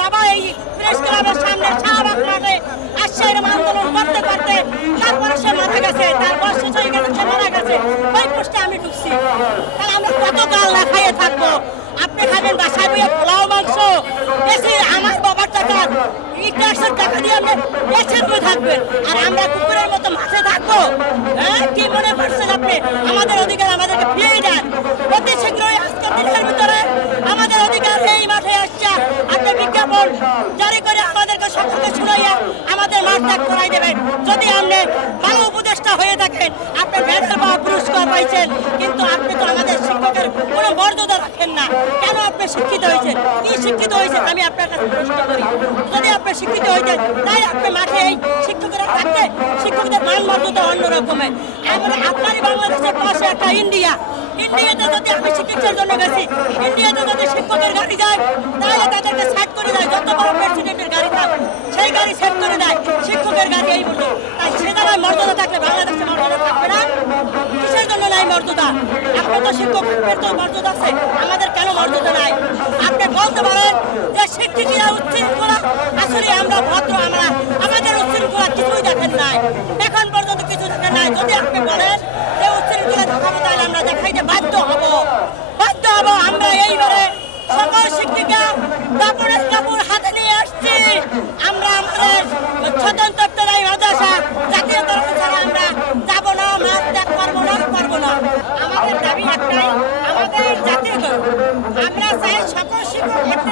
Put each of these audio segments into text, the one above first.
বাবা, এই প্রেস ক্লাবের সামনে শাহবাগ মাঠে আসছে আন্দোলন করতে করতে তারপরে সে মারা গেছে, তার বয়স হয়ে গেছে, সে মারা গেছে। ওই পোস্টে আমি ঢুকছি। তাহলে আমরা কত কাল না খাইয়ে থাকব? আপনি খাবেন বাসায় বইয়ে পোলাও, মাংস বেশি আমার বাবার টাকা। টাকা দিয়ে আপনি বেশি থাকবেন। আর আমরা কুকুরের মতো মাঠে থাকব? হ্যাঁ কি মনে করছেন আপনি আমাদের অধিকার আমাদেরকে ফিরিয়ে দেন অতি শীঘ্রই আজকের দিনের ভিতরে আমাদের অধিকার এই মাঠে আসছে আপনি বিজ্ঞাপন জারি করে আমাদেরকে সকলকে শুনাইয়া আমাদের মাঠ ত্যাগ করাই দেবেন। যদি আপনি ভালো উপদেষ্টা হয়ে থাকেন, আপনি মেডেল বা পুরস্কার পাইছেন, কিন্তু আপনি তো আমাদের শিক্ষকের কোনো মর্যাদা রাখেন না। কেন আপনি শিক্ষিত হয়েছেন? কি শিক্ষিত হয়েছেন আমি আপনার কাছে প্রশ্ন করি। যদি আপনি শিক্ষিত হয়েছেন তাই আপনি মাঠে এই শিক্ষকেরা থাকতে শিক্ষকদের মান মর্যাদা অন্য রকমের আমরা আপনারই বাংলাদেশের পাশে একটা ইন্ডিয়া। ইন্ডিয়াতে যদি আমি চিকিৎসার জন্য গেছি, ইন্ডিয়াতে যদি শিক্ষকের গাড়ি যায়, তাহলে তাদেরকে সেট করে দেয়, যত বড় প্রেসিডেন্টের গাড়ি থাক, সেই গাড়ি সেট করে দেয়, শিক্ষকের গাড়ি এই মতো তাই সে জায়গায় মর্যাদা থাকলে বাংলাদেশে মর্যাদা থাকবে না। কিসের জন্য নাই মর্যাদা? আপনার তো শিক্ষকের তো মর্যাদা আছে, আমাদের কেন মর্যাদা নাই? আপনি বলতে পারেন যে শিক্ষিকা উচ্ছৃঙ্খলা আসলে আমরা ভদ্র, আমরা আমাদের উচ্ছৃঙ্খলা কিছুই দেখেন নাই এখন পর্যন্ত কিছু দেখেন নাই যদি আপনি বলেন যে উচ্ছৃঙ্খলা দেখাবো তাহলে আমরা দেখাইতে বাধ্য হব বাধ্য হব আমরা এইবারে সকল শিক্ষিকা কাপড়ের কাপড় হাতে নিয়ে আসছি আমরা আমাদের স্বতন্ত্র নাই মাদ্রাসা জাতীয়করণ ছাড়া আমরা যাব না মাছ ত্যাগ করব না করব না আমাদের দাবি একটাই আমাদের জাতীয়করণ আমরা চাই সকল শিক্ষক ইত্তেদায়ী যতই ইত্তেদায়ী বিহীন হোক আর বিনা বিহীন হোক, সব মাদ্রাসা জাতীয়করণ জাতীয়করণ ছাড়া বিজ্ঞাপন হাতে ছাড়া আমরা এই মাঠ ছাড়বো না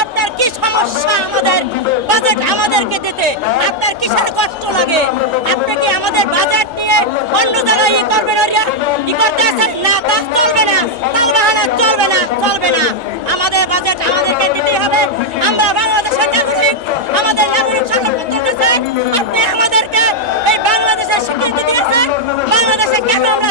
আপনার কি সমস্যা আমাদের বাজেট আমাদেরকে দিতে? আপনার কিসের কষ্ট লাগে? আপনি কি আমাদের বাজেট নিয়ে অন্য জায়গায় ই করবেন আর ই করতে আছেন না তা চলবে না তাল বাহানা চলবে না চলবে না আমাদের বাজেট আমাদেরকে দিতে হবে আমরা বাংলাদেশের নাগরিক আমাদের নাগরিক সংরক্ষণ করতেছে আপনি আমাদেরকে এই বাংলাদেশের স্বীকৃতি দিয়েছেন বাংলাদেশে কেন আমরা